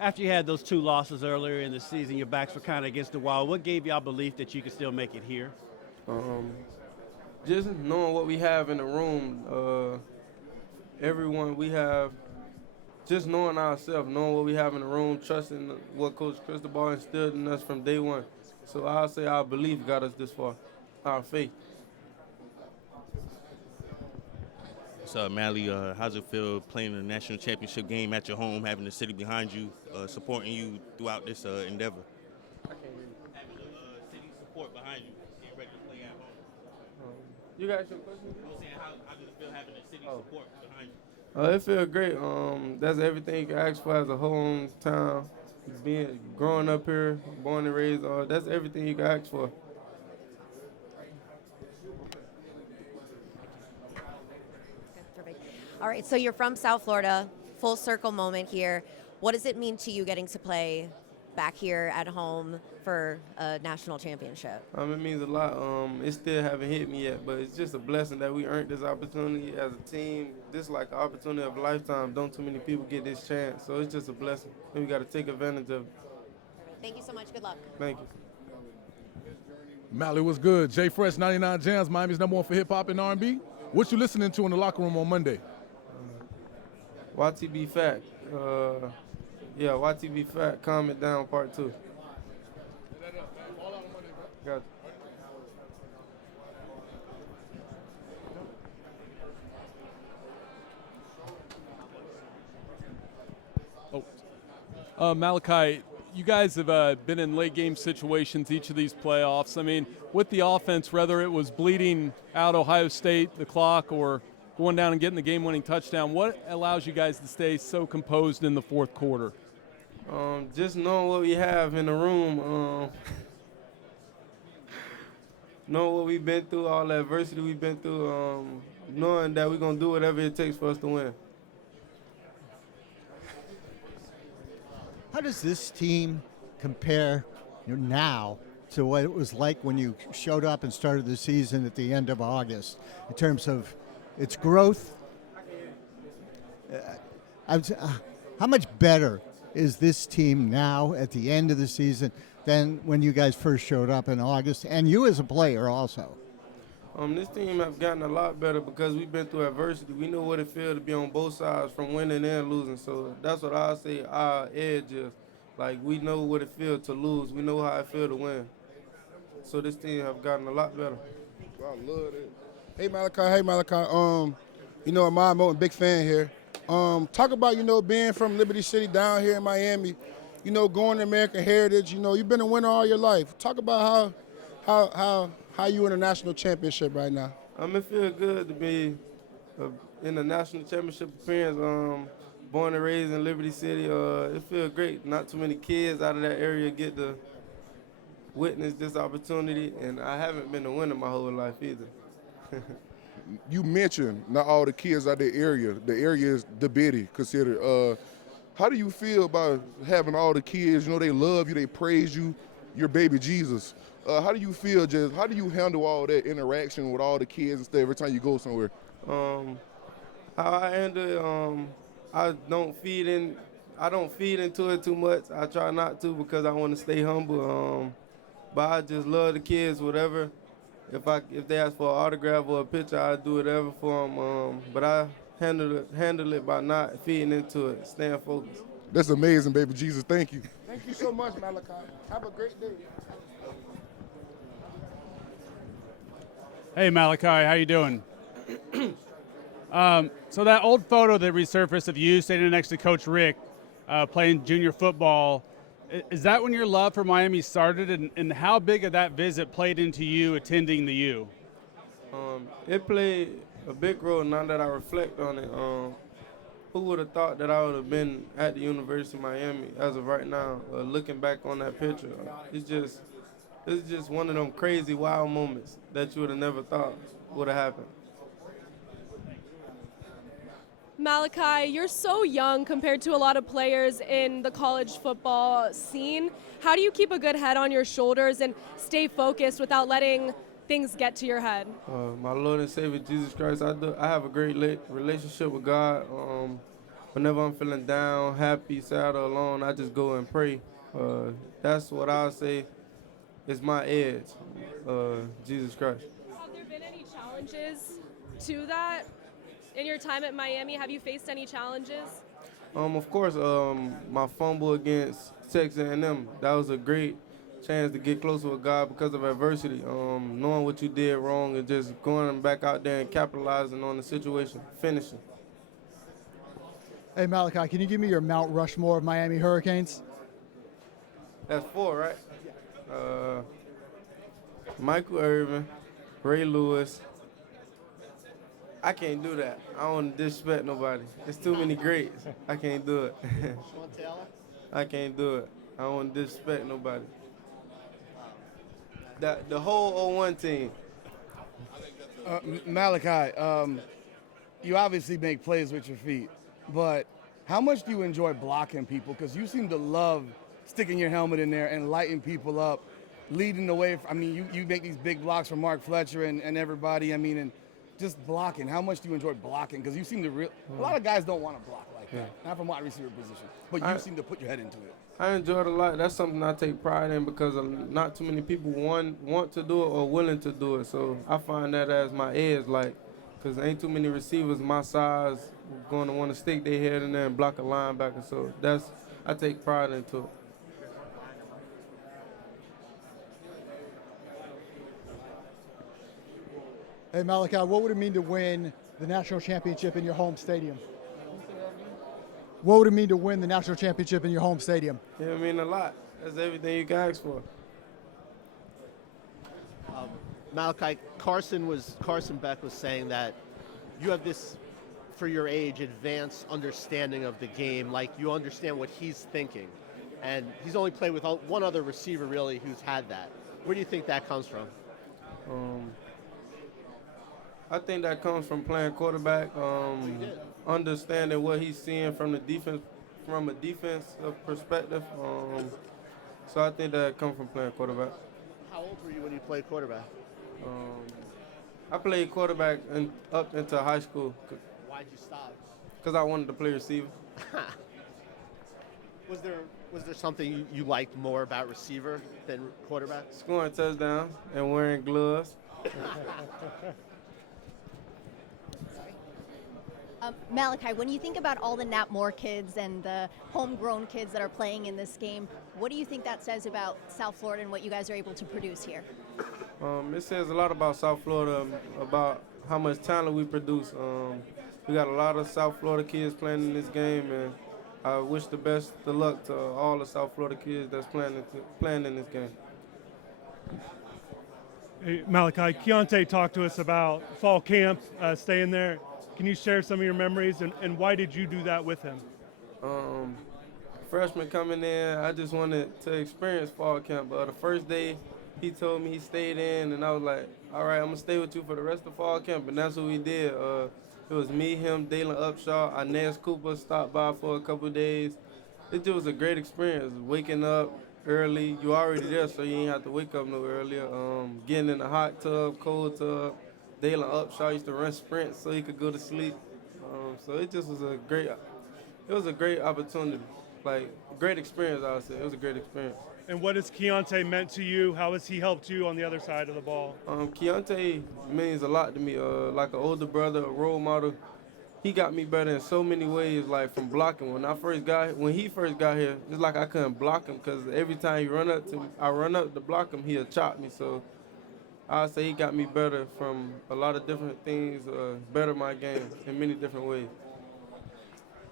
After you had those 2 losses earlier in the season, your backs were kind of against the wall. What gave y'all belief that you could still make it here? Just knowing what we have in the room, everyone we have, just knowing ourselves, knowing what we have in the room, trusting what Coach Cristobal instilled in us from day one. So I'll say our belief got us this far, our faith. What's up, Mally? How's it feel playing a national championship game at your home, having the city behind you, supporting you throughout this endeavor? Having the city support behind you, getting ready to play at home. You got your question? I was saying, how does it feel having the city support behind you? It feels great. That's everything you can ask for as a hometown. Growing up here, born and raised, that's everything you can ask for. All right, so you're from South Florida, full circle moment here. What does it mean to you getting to play back here at home for a national championship? It means a lot. It still haven't hit me yet, but it's just a blessing that we earned this opportunity as a team. This is like an opportunity of a lifetime. Don't too many people get this chance, so it's just a blessing, and we got to take advantage of it. Thank you so much. Good luck. Thank you. Mally, what's good? Jay Fresh, 99 Jams, Miami's #1 for hip-hop and R&B. What you listening to in the locker room on Monday? YTB Fat. YTB Fat, Calm It Down, Part 2. Got you. Malachi, you guys have been in late game situations each of these playoffs. I mean, with the offense, whether it was bleeding out Ohio State, the clock, or going down and getting the game-winning touchdown. What allows you guys to stay so composed in the fourth quarter? Just knowing what we have in the room, knowing what we've been through, all the adversity we've been through, knowing that we're going to do whatever it takes for us to win. How does this team compare now to what it was like when you showed up and started the season at the end of August in terms of its growth? How much better is this team now at the end of the season than when you guys first showed up in August, and you as a player also? This team have gotten a lot better because we've been through adversity. We know what it feels to be on both sides, from winning and losing. So that's what I say our edge is. Like, we know what it feels to lose. We know how it feels to win. So this team have gotten a lot better. I love it. Hey, Malachi. Ahmad Moten, big fan here. Talk about, being from Liberty City down here in Miami, going to American Heritage. You've been a winner all your life. Talk about how you in a national championship right now. It feels good to be in a national championship appearance. Born and raised in Liberty City. It feels great. Not too many kids out of that area get to witness this opportunity, and I haven't been a winner my whole life either. You mentioned not all the kids out of the area. The area is the bitty considered. How do you feel about having all the kids? They love you, they praise you, your baby Jesus. How do you feel? How do you handle all that interaction with all the kids and stuff every time you go somewhere? How I handle it, I don't feed into it too much. I try not to because I want to stay humble. But I just love the kids, whatever. If they ask for an autograph or a picture, I do whatever for them. But I handle it by not feeding into it, staying focused. That's amazing, baby Jesus. Thank you. Thank you so much, Malachi. Have a great day. Hey, Malachi, how you doing? So that old photo that resurfaced of you standing next to Coach Rick playing junior football, is that when your love for Miami started, and how big of that visit played into you attending the U? It played a big role now that I reflect on it. Who would have thought that I would have been at the University of Miami as of right now, looking back on that picture? It's just one of them crazy, wild moments that you would have never thought would have happened. Malachi, you're so young compared to a lot of players in the college football scene. How do you keep a good head on your shoulders and stay focused without letting things get to your head? My Lord and Savior Jesus Christ, I have a great relationship with God. Whenever I'm feeling down, happy, sad, or alone, I just go and pray. That's what I say is my edge, Jesus Christ. Have there been any challenges to that? In your time at Miami, have you faced any challenges? Of course, my fumble against Texas A&M, that was a great chance to get closer with God because of adversity. Knowing what you did wrong and just going back out there and capitalizing on the situation, finishing. Hey, Malachi, can you give me your Mount Rushmore of Miami Hurricanes? That's 4, right? Michael Irvin, Ray Lewis. I can't do that. I don't want to disrespect nobody. There's too many greats. I can't do it. I can't do it. I don't want to disrespect nobody. The whole 01 team. Malachi, you obviously make plays with your feet, but how much do you enjoy blocking people? Because you seem to love sticking your helmet in there and lighting people up, leading the way. You make these big blocks for Mark Fletcher and everybody. And just blocking. How much do you enjoy blocking? Because you seem to a lot of guys don't want to block like that, not from wide receiver position, but you seem to put your head into it. I enjoy it a lot. That's something I take pride in because not too many people want to do it or willing to do it. So I find that as my edge, because ain't too many receivers my size going to want to stick their head in there and block a linebacker. So I take pride into it. Hey, Malachi, what would it mean to win the national championship in your home stadium? What would it mean to win the national championship in your home stadium? Yeah, it mean a lot. That's everything you can ask for. Malachi, Carson Beck was saying that you have this, for your age, advanced understanding of the game. Like, you understand what he's thinking. And he's only played with one other receiver, really, who's had that. Where do you think that comes from? I think that comes from playing quarterback, understanding what he's seeing from the defense, from a defensive perspective. So I think that comes from playing quarterback. How old were you when you played quarterback? I played quarterback up into high school. Why'd you stop? Because I wanted to play receiver. Was there something you liked more about receiver than quarterback? Scoring touchdowns and wearing gloves. Malachi, when you think about all the Nat Moore kids and the homegrown kids that are playing in this game, what do you think that says about South Florida and what you guys are able to produce here? It says a lot about South Florida, about how much talent we produce. We got a lot of South Florida kids playing in this game, and I wish the best of luck to all the South Florida kids that's playing in this game. Hey, Malachi, Keontae talked to us about fall camp, staying there. Can you share some of your memories, and why did you do that with him? Freshman coming in, I just wanted to experience fall camp. But the first day, he told me he stayed in, and I was like, all right, I'm going to stay with you for the rest of fall camp. And that's what we did. It was me, him, Dalen Upshaw, Inez Cooper stopped by for a couple of days. It just was a great experience. Waking up early, you already there, so you ain't have to wake up no earlier. Getting in the hot tub, cold tub. Dalen Upshaw used to run sprints so he could go to sleep. So it just was a great opportunity. Like, great experience, I would say. It was a great experience. And what has Keontae meant to you? How has he helped you on the other side of the ball? Keontae means a lot to me. Like an older brother, a role model. He got me better in so many ways, like from blocking. When he first got here, it's like I couldn't block him because every time I run up to block him, he'll chop me. So I'd say he got me better from a lot of different things, better my game in many different ways.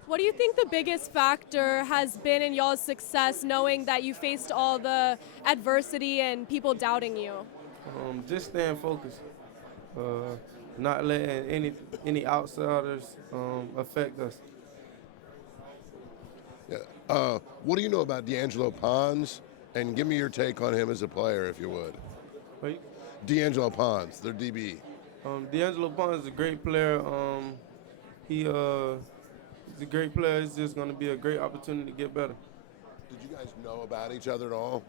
What do you think the biggest factor has been in y'all's success, knowing that you faced all the adversity and people doubting you? Just staying focused, not letting any outsiders affect us. Yeah. What do you know about D'Angelo Pons? And give me your take on him as a player, if you would. Wait. D'Angelo Pons, their DB. D'Angelo Pons is a great player. He's a great player. It's just going to be a great opportunity to get better. Did you guys know about each other at all?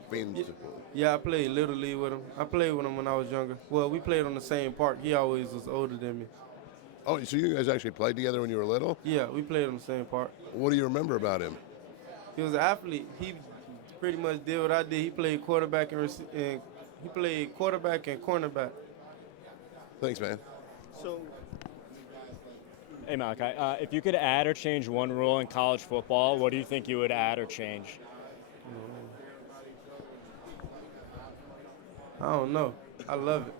Yeah, I played Little League with him. I played with him when I was younger. Well, we played on the same park. He always was older than me. Oh, so you guys actually played together when you were little? Yeah, we played on the same park. What do you remember about him? He was an athlete. He pretty much did what I did. He played quarterback and cornerback. Thanks, man. So, hey, Malachi, if you could add or change one rule in college football, what do you think you would add or change? I don't know. I love it.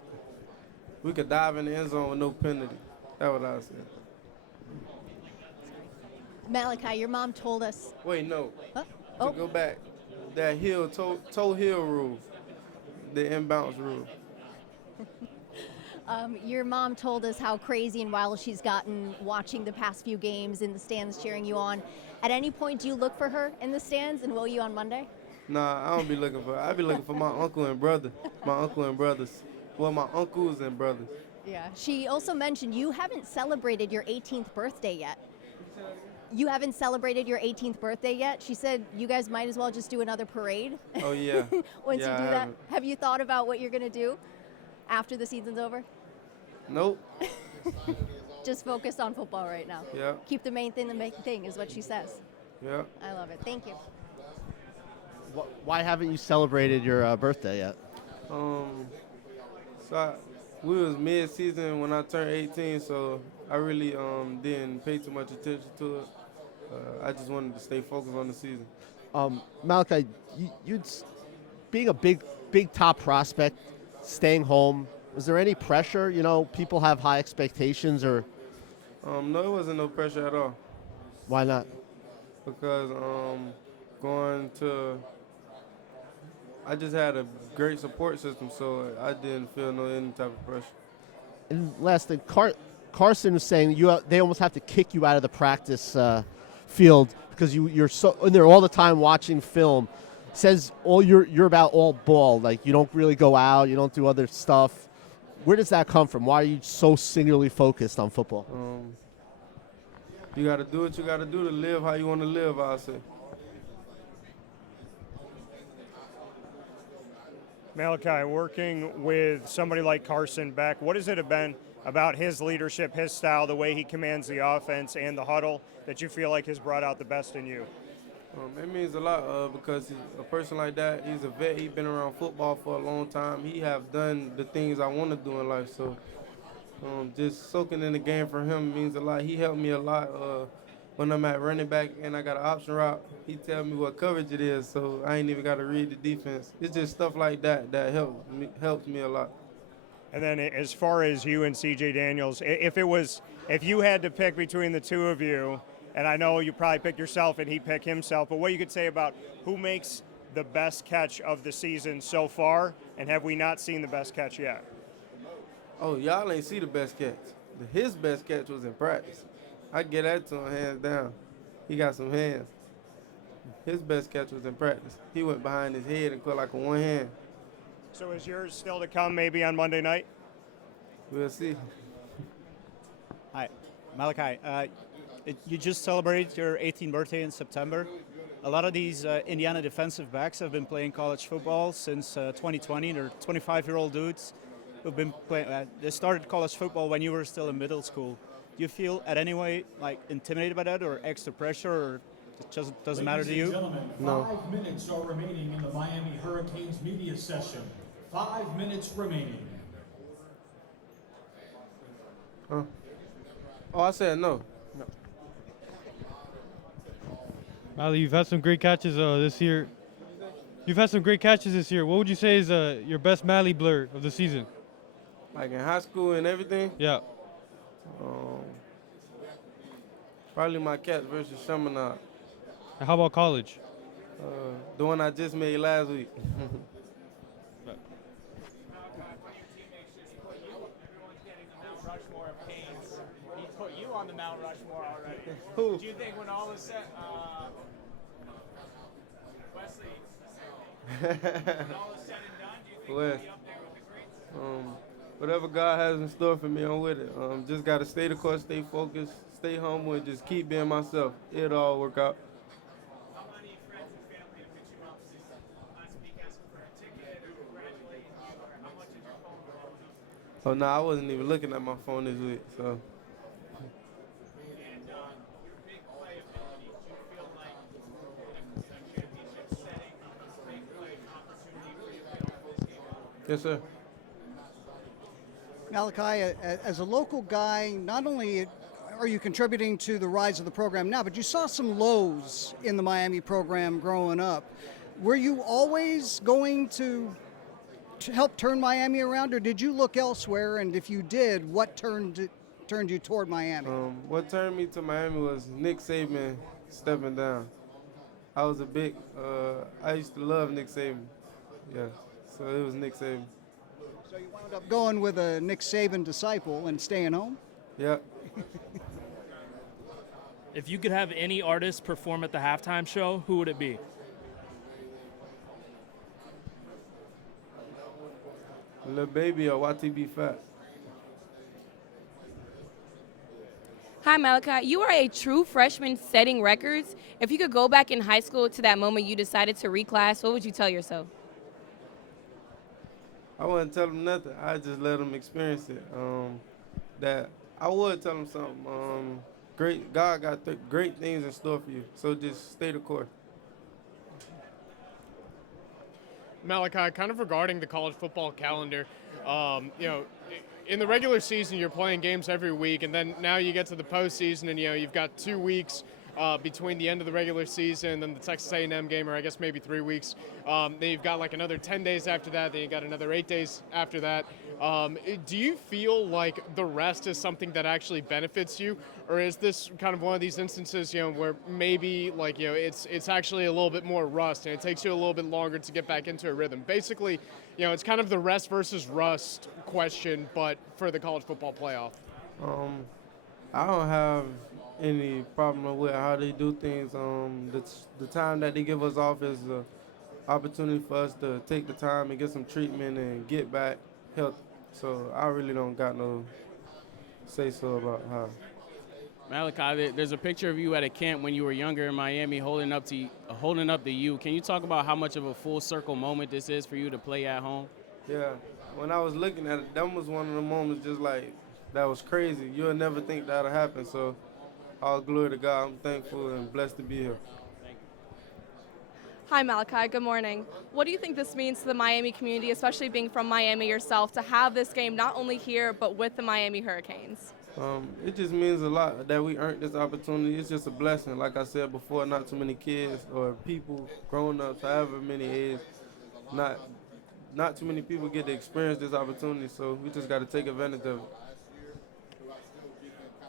We could dive in the end zone with no penalty. That's what I said. Malachi, your mom told us. Wait, no. Huh? To go back, that toe heel rule, the inbounds rule. Your mom told us how crazy and wild she's gotten watching the past few games in the stands cheering you on. At any point, do you look for her in the stands, and will you on Monday? Nah, I don't be looking for her. I be looking for my uncle and brother. My uncle and brothers. Well, my uncles and brothers. Yeah. She also mentioned you haven't celebrated your 18th birthday yet. You haven't celebrated your 18th birthday yet? She said you guys might as well just do another parade. Oh, yeah. Once Yeah, you I do that. haven't. Have you thought about what you're going to do after the season's over? Nope. Just focused on football right now. Yeah. Keep the main thing is what she says. Yeah. I love it. Thank you. why haven't you celebrated your birthday yet? We was mid-season when I turned 18, so I really didn't pay too much attention to it. I just wanted to stay focused on the season. Malachi, being a big top prospect, staying home, was there any pressure? You know, people have high expectations, or? No, it wasn't no pressure at all. Why not? Because I just had a great support system, so I didn't feel any type of pressure. And last thing, Carson was saying they almost have to kick you out of the practice field because you're so in there all the time watching film. Says you're about all ball, like you don't really go out, you don't do other stuff. Where does that come from? Why are you so singularly focused on football? You got to do what you got to do to live how you want to live, I'll say. Malachi, working with somebody like Carson Beck, what has it been about his leadership, his style, the way he commands the offense and the huddle that you feel like has brought out the best in you? It means a lot because a person like that, he's a vet. He's been around football for a long time. He have done the things I want to do in life. So just soaking in the game for him means a lot. He helped me a lot when I'm at running back and I got an option route. He tell me what coverage it is, so I ain't even got to read the defense. It's just stuff like that that helps me a lot. And then as far as you and CJ Daniels, if you had to pick between the two of you, and I know you probably pick yourself and he pick himself, but what you could say about who makes the best catch of the season so far, and have we not seen the best catch yet? Oh, y'all ain't see the best catch. His best catch was in practice. I get that to him hands down. He got some hands. His best catch was in practice. He went behind his head and caught like a one hand. So is yours still to come maybe on Monday night? We'll see. Hi, Malachi. You just celebrated your 18th birthday in September. A lot of these Indiana defensive backs have been playing college football since 2020. They're 25-year-old dudes who've been playing. They started college football when you were still in middle school. Do you feel at any way like intimidated by that or extra pressure, or it just doesn't matter to you? No. 5 minutes are remaining in the Miami Hurricanes media session. 5 minutes remaining. Huh? Oh, I said no. Mally, you've had some great catches this year. You've had some great catches this year. What would you say is your best Mally blur of the season? Like in high school and everything? Yeah. Probably my catch versus Chaminade. And how about college? The one I just made last week. He put you on the Mount Rushmore already. Who? Do you think when all is said, Wesley, when all is said and done, do you think Wes. he'll be up there with the greats? Whatever God has in store for me, I'm with it. Just got to stay the course, stay focused, stay humble, and just keep being myself. It'll all work out. How many friends and family have hit you up since last week asking for a ticket or congratulating you, or how much is your phone blowing up? Oh, no, I wasn't even looking at my phone this week, so. And your big play ability, do you feel like the championship setting big play opportunity for you to get this game? Yes, sir. Malachi, as a local guy, not only are you contributing to the rise of the program now, but you saw some lows in the Miami program growing up. Were you always going to help turn Miami around, or did you look elsewhere? And if you did, what turned you toward Miami? What turned me to Miami was Nick Saban stepping down. I was I used to love Nick Saban. Yeah, so it was Nick Saban. So you wound up going with a Nick Saban disciple and staying home? Yep. If you could have any artist perform at the halftime show, who would it be? Lil Baby or YTB Fat. Hi, Malachi. You are a true freshman setting records. If you could go back in high school to that moment you decided to reclass, what would you tell yourself? I wouldn't tell them nothing. I just let them experience it. That I would tell them something. God got great things in store for you. So just stay the course. Malachi, kind of regarding the college football calendar, in the regular season you're playing games every week, and then now you get to the postseason, and you've got 2 weeks between the end of the regular season and the Texas A&M game, or I guess maybe 3 weeks. Then you've got like another 10 days after that. Then you got another 8 days after that. Do you feel like the rest is something that actually benefits you, or is this kind of one of these instances, where maybe it's actually a little bit more rust and it takes you a little bit longer to get back into a rhythm? Basically, it's kind of the rest versus rust question, but for the college football playoff. I don't have any problem with how they do things. The time that they give us off is an opportunity for us to take the time and get some treatment and get back healthy. So I really don't got no say so about how. Malachi, there's a picture of you at a camp when you were younger in Miami holding up the U. Can you talk about how much of a full circle moment this is for you to play at home? Yeah, when I was looking at it, that was one of the moments just like, that was crazy. You'll never think that'll happen. So all glory to God. I'm thankful and blessed to be here. Hi, Malachi. Good morning. What do you think this means to the Miami community, especially being from Miami yourself, to have this game not only here but with the Miami Hurricanes? It just means a lot that we earned this opportunity. It's just a blessing. Like I said before, not too many kids or people, grown ups, however many age, not too many people get to experience this opportunity. So we just got to take advantage of it.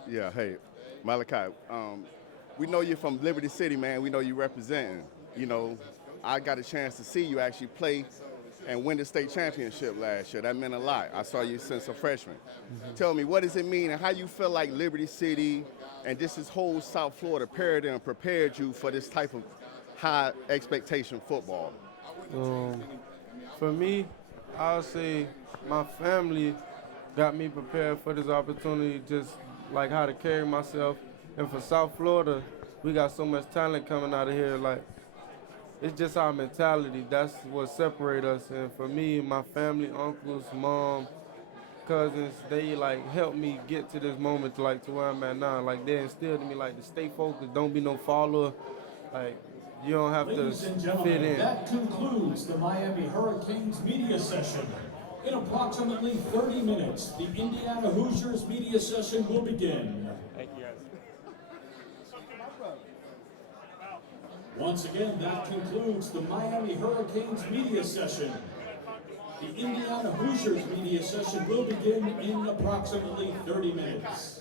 Yeah, hey, Malachi, we know you're from Liberty City, man. We know you representing. You know, I got a chance to see you actually play and win the state championship last year. That meant a lot. I saw you since a freshman. Tell me, what does it mean and how you feel like Liberty City and just this whole South Florida paradigm prepared you for this type of high expectation football? For me, I'll say my family got me prepared for this opportunity, just like how to carry myself. And for South Florida, we got so much talent coming out of here. Like, it's just our mentality. That's what separates us. And for me, my family, uncles, mom, cousins, they like helped me get to this moment, to where I'm at now. Like, they instilled in me like to stay focused, don't be no follower. Like, you don't have Ladies and to gentlemen, fit in. that concludes the Miami Hurricanes media session. In approximately 30 minutes, the Indiana Hoosiers media session will begin. Thank you, guys. Once again, that concludes the Miami Hurricanes media session. The Indiana Hoosiers media session will begin in approximately 30 minutes.